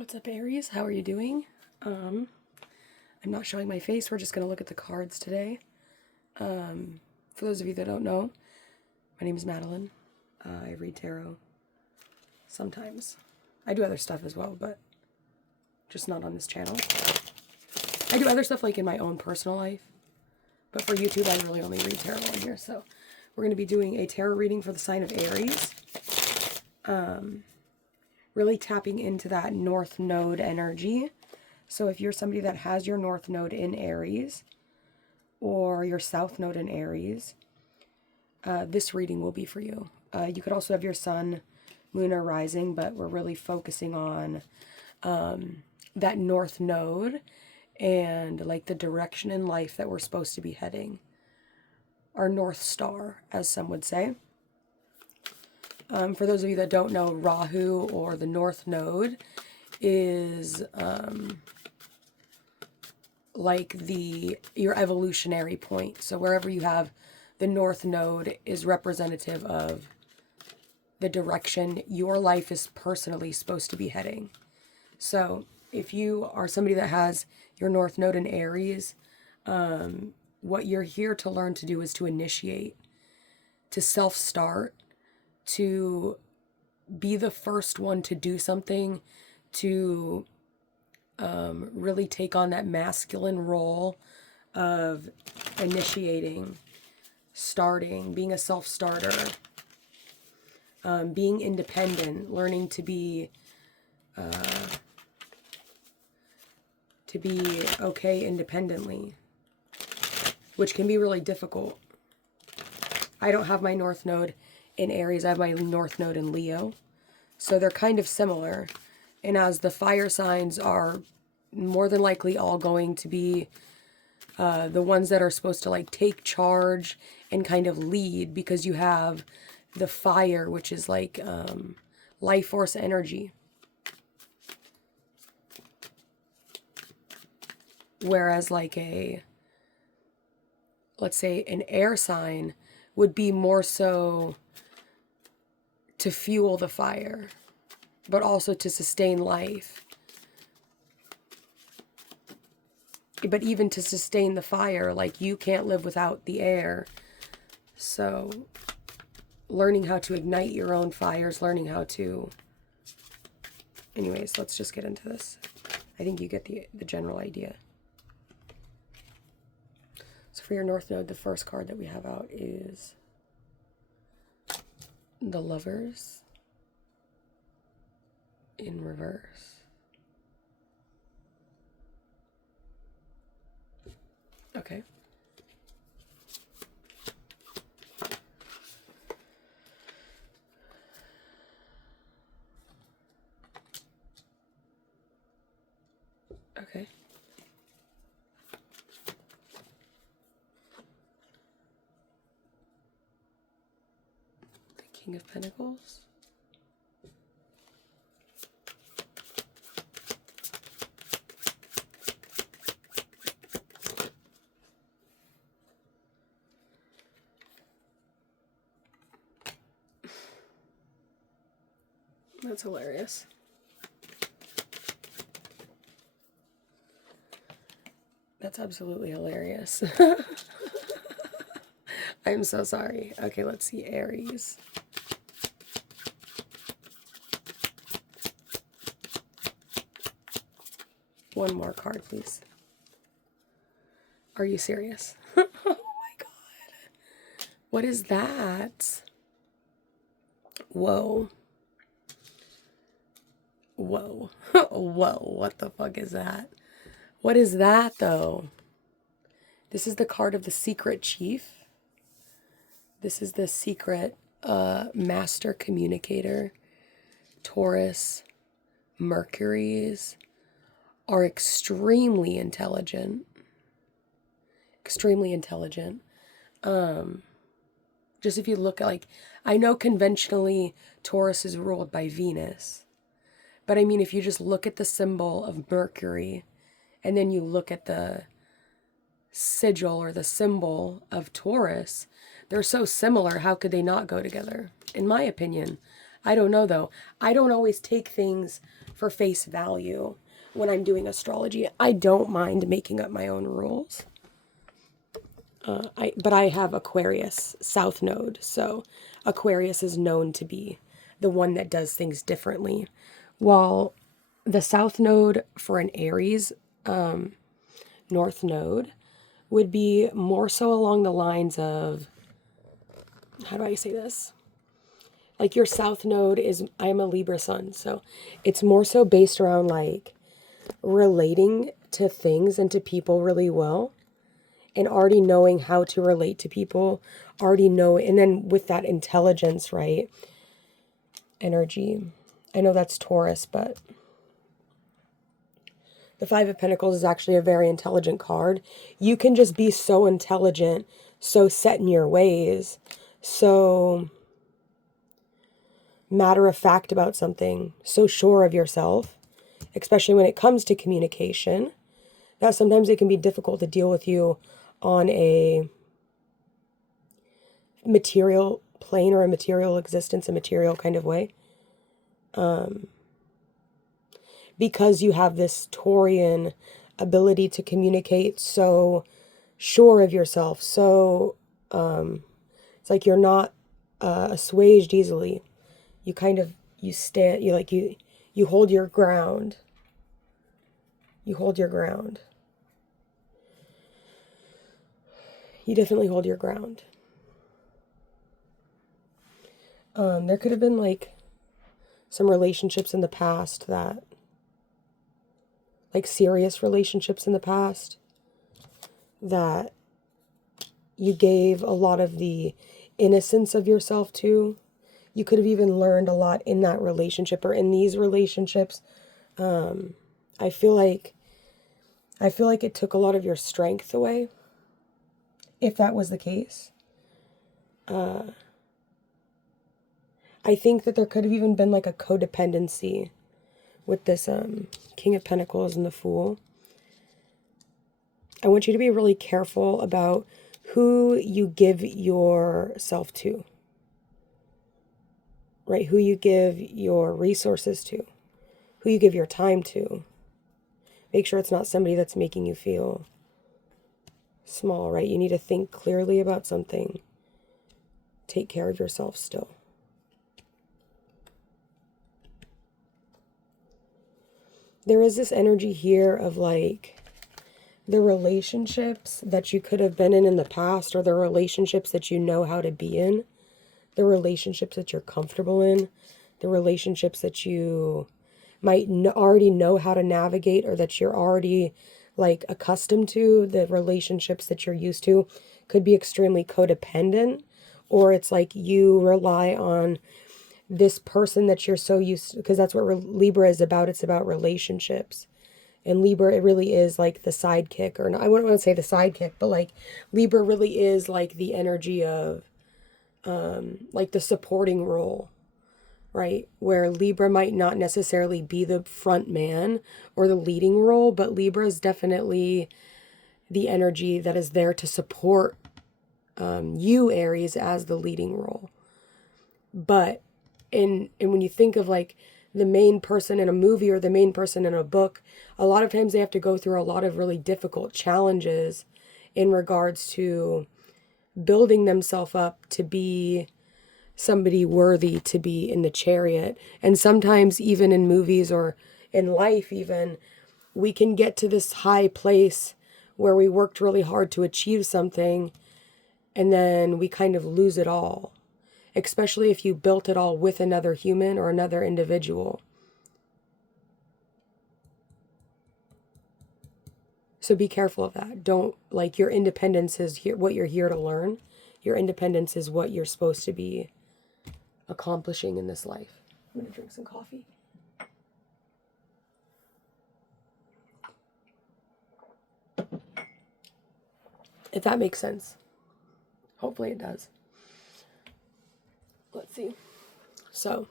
What's up, Aries? How are you doing? I'm not showing my face. We're just going to look at the cards today. For those of you that don't know, my name is Madeline. I read tarot sometimes. I do other stuff as well, but just not on this channel. I do other stuff like in my own personal life, but for YouTube, I really only read tarot on here. So we're going to be doing a tarot reading for the sign of Aries. Really tapping into that North Node energy. So if you're somebody that has your North Node in Aries or your South Node in Aries, this reading will be for you. You could also have your Sun, Moon, or Rising, but we're really focusing on that North Node and like the direction in life that we're supposed to be heading. Our North Star, as some would say. For those of you that don't know, Rahu, or the North Node, is like your evolutionary point. So wherever you have the North Node is representative of the direction your life is personally supposed to be heading. So if you are somebody that has your North Node in Aries, what you're here to learn to do is to initiate, to self-start, to be the first one to do something, to really take on that masculine role of initiating, starting, being a self-starter, being independent, learning to be okay independently, which can be really difficult. I don't have my North Node in Aries. I have my North Node in Leo. So they're kind of similar. And as the fire signs are more than likely all going to be the ones that are supposed to like take charge and kind of lead, because you have the fire, which is like life force energy. Whereas like let's say an air sign would be more so to fuel the fire, but also to sustain life. But even to sustain the fire, like you can't live without the air. So learning how to ignite your own fires, learning how to... Anyways, let's just get into this. I think you get the general idea. So for your North Node, the first card that we have out is the Lovers in reverse. Okay. Okay. The King of Pentacles. That's hilarious. That's absolutely hilarious. I'm so sorry. Okay, let's see. Aries. One more card, please. Are you serious? Oh my God. What is that? Whoa. Whoa. Whoa. What the fuck is that? What is that, though? This is the card of the Secret Chief. This is the secret master communicator. Taurus, Mercuries are extremely intelligent. Extremely intelligent. Just if you look at, like, I know conventionally Taurus is ruled by Venus. But I mean, if you just look at the symbol of Mercury, and then you look at the sigil or the symbol of Taurus, they're so similar. How could they not go together? In my opinion, I don't know though. I don't always take things for face value when I'm doing astrology. I don't mind making up my own rules. But I have Aquarius South Node, so Aquarius is known to be the one that does things differently, while the South Node for an Aries North Node would be more so along the lines of, how do I say this? Like your South Node is, I'm a Libra sun, so it's more so based around like relating to things and to people really well, and already knowing how to relate to people, already know, and then with that intelligence, right? Energy. I know that's Taurus, but the Five of Pentacles is actually a very intelligent card. You can just be so intelligent, so set in your ways, so matter of fact about something, so sure of yourself, especially when it comes to communication, that sometimes it can be difficult to deal with you on a material plane or a material existence, a material kind of way. Because you have this Taurian ability to communicate so sure of yourself. So it's like you're not assuaged easily. You kind of, you stand, you hold your ground. You hold your ground. You definitely hold your ground. There could have been like some relationships in the past that, like serious relationships in the past, that you gave a lot of the innocence of yourself to. You could have even learned a lot in that relationship or in these relationships. I feel like it took a lot of your strength away, if that was the case. I think that there could have even been like a codependency with this King of Pentacles and the Fool. I want you to be really careful about who you give yourself to, right? Who you give your resources to, who you give your time to. Make sure it's not somebody that's making you feel small, right? You need to think clearly about something. Take care of yourself still. There is this energy here of like the relationships that you could have been in the past, or the relationships that you know how to be in, the relationships that you're comfortable in, the relationships that you might already know how to navigate, or that you're already like accustomed to, the relationships that you're used to could be extremely codependent, or it's like you rely on this person that you're so used to, because that's what Libra is about. It's about relationships. And Libra, it really is like the sidekick, or I wouldn't want to say the sidekick, but like Libra really is like the energy of like the supporting role, right? Where Libra might not necessarily be the front man or the leading role, but Libra is definitely the energy that is there to support you, Aries, as the leading role. But and when you think of like the main person in a movie or the main person in a book, a lot of times they have to go through a lot of really difficult challenges in regards to building themselves up to be somebody worthy to be in the chariot. And sometimes even in movies or in life even, we can get to this high place where we worked really hard to achieve something, and then we kind of lose it all, especially if you built it all with another human or another individual. So be careful of that. Don't, like, your independence is here, what you're here to learn. Your independence is what you're supposed to be accomplishing in this life. I'm going to drink some coffee. If that makes sense. Hopefully it does. Let's see. So,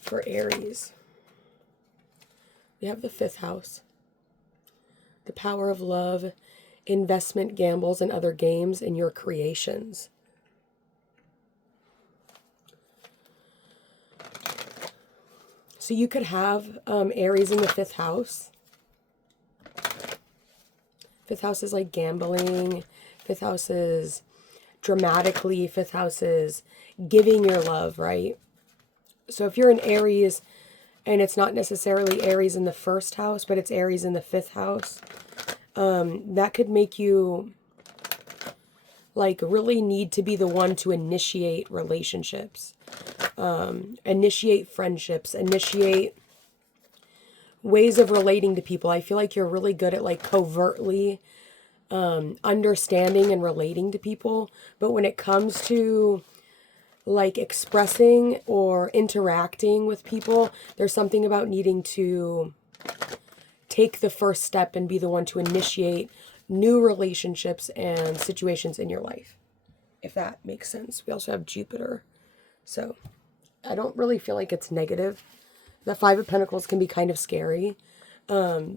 for Aries, we have the 5th house. The power of love, investment, gambles, and other games in your creations. So you could have Aries in the 5th house. 5th house is like gambling. 5th house is dramatically. 5th house is giving your love, right? So if you're an Aries, and it's not necessarily Aries in the 1st house, but it's Aries in the 5th house, that could make you like really need to be the one to initiate relationships, initiate friendships, initiate ways of relating to people. I feel like you're really good at like covertly understanding and relating to people. But when it comes to like expressing or interacting with people, there's something about needing to take the first step and be the one to initiate new relationships and situations in your life, if that makes sense. We also have Jupiter. So I don't really feel like it's negative. The 5 of Pentacles can be kind of scary.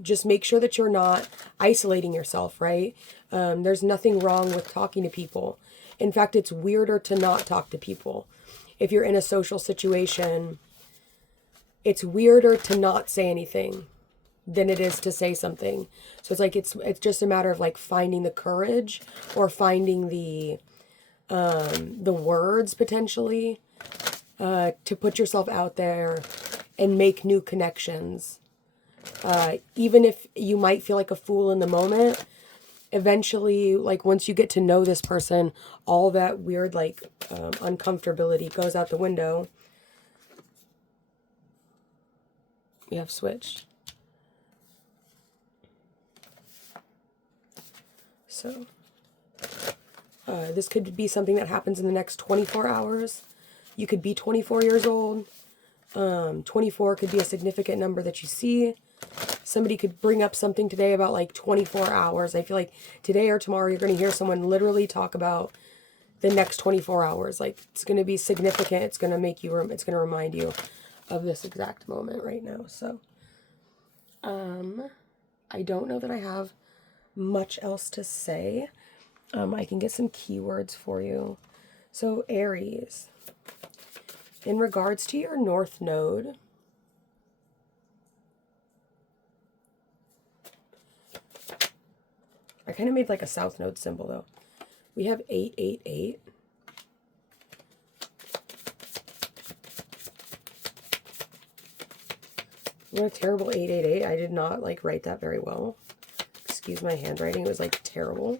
Just make sure that you're not isolating yourself, right? There's nothing wrong with talking to people. In fact, it's weirder to not talk to people. If you're in a social situation, it's weirder to not say anything than it is to say something. So it's like it's just a matter of like finding the courage or finding the words potentially to put yourself out there and make new connections. Even if you might feel like a fool in the moment, eventually, like once you get to know this person, all that weird like uncomfortability goes out the window. We have switched. So this could be something that happens in the next 24 hours. You could be 24 years old. 24 could be a significant number that you see. Somebody could bring up something today about like 24 hours. I feel like today or tomorrow you're going to hear someone literally talk about the next 24 hours. Like it's going to be significant. It's going to make you, it's going to remind you of this exact moment right now. So, I don't know that I have much else to say. I can get some keywords for you. So Aries, in regards to your North Node, I kind of made like a South Node symbol though. We have 888. What a terrible 888. I did not like write that very well. Excuse my handwriting. It was like terrible.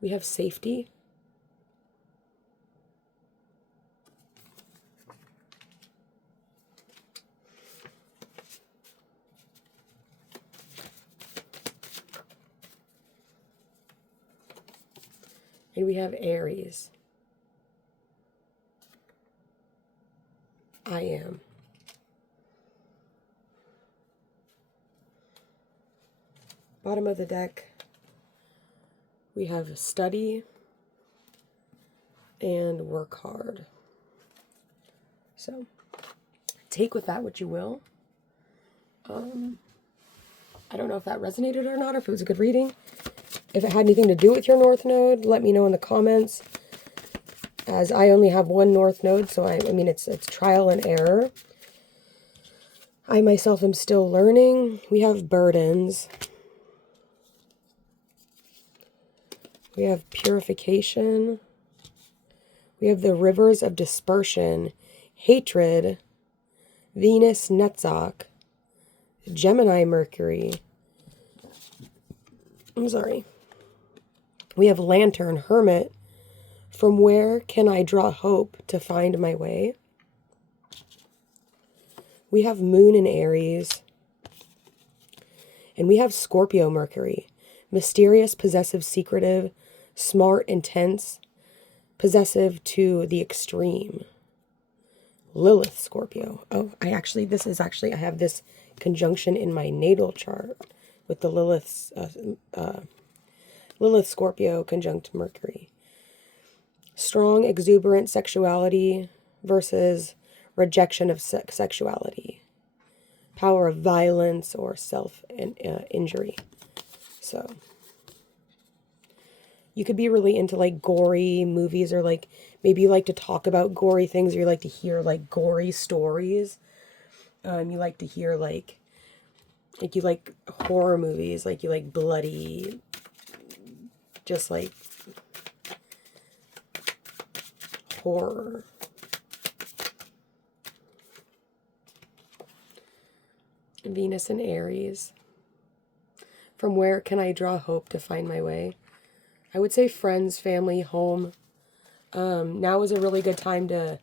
We have safety. And we have Aries. I am. Bottom of the deck, we have study and work hard. So take with that what you will. I don't know if that resonated or not, or if it was a good reading. If it had anything to do with your North Node, let me know in the comments. As I only have one North Node, so I mean, it's trial and error. I myself am still learning. We have burdens. We have purification. We have the rivers of dispersion, hatred, Venus, Netzach, Gemini, Mercury. I'm sorry. We have lantern, hermit. From where can I draw hope to find my way? We have moon in Aries. And we have Scorpio, Mercury. Mysterious, possessive, secretive, smart, intense, possessive to the extreme. Lilith, Scorpio. Oh, I have this conjunction in my natal chart with the Lilith, Scorpio conjunct Mercury. Strong, exuberant sexuality versus rejection of sexuality. Power of violence or self-injury. So, You could be really into like gory movies, or like maybe you like to talk about gory things, or you like to hear like gory stories. You like to hear like you like horror movies, like you like bloody, just like horror. Venus and Aries. From where can I draw hope to find my way? I would say friends, family, home. Now is a really good time to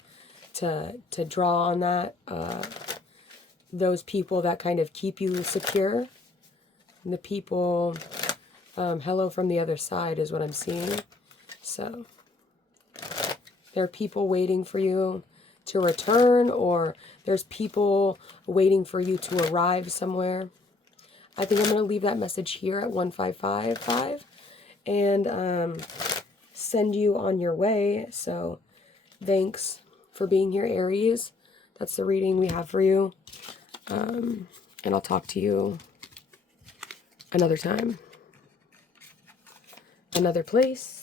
draw on that. Those people that kind of keep you secure. And the people, hello from the other side is what I'm seeing. So there are people waiting for you to return, or there's people waiting for you to arrive somewhere. I think I'm going to leave that message here at 1555 and send you on your way. So thanks for being here, Aries. That's the reading we have for you. And I'll talk to you another time, another place.